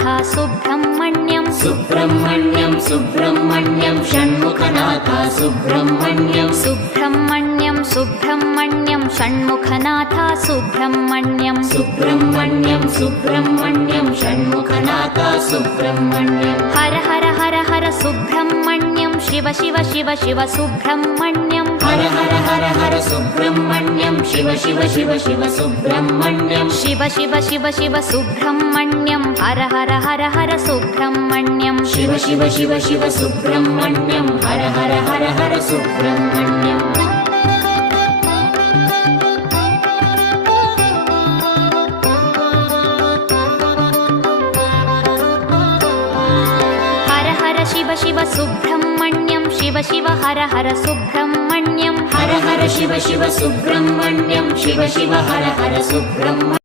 Shanmukhanath Subrahmanyam Subrahmanyam Subrahmanyam Shanmukhanath Subrahmanyam Subrahmanyam Subrahmanyam Shanmukhanath Subrahmanyam Subrahmanyam Subrahmanyam Shanmukhanath Subrahmanyam Har Har Har Har Subrahmanyam Shiva Shiva Shiva Shiva Subrahmanyam Har Har Har Har Subrahmanyam Shiva Shiva Shiva Shiva Subrahmanyam Shiva Shiva Shiva Shiva Subrahmanyam Har Har Har Har Subrahmanyam Shiva Shiva Shiva Shiva Subrahmanyam Har Har Har Har Subrahmanyam Har Har Shiva Shiva Subrahmanyam Shiva Shiva Har Har Subrahmanyam Har Har Shiva Shiva Subrahmanyam Shiva Shiva Har Har Subrahmanyam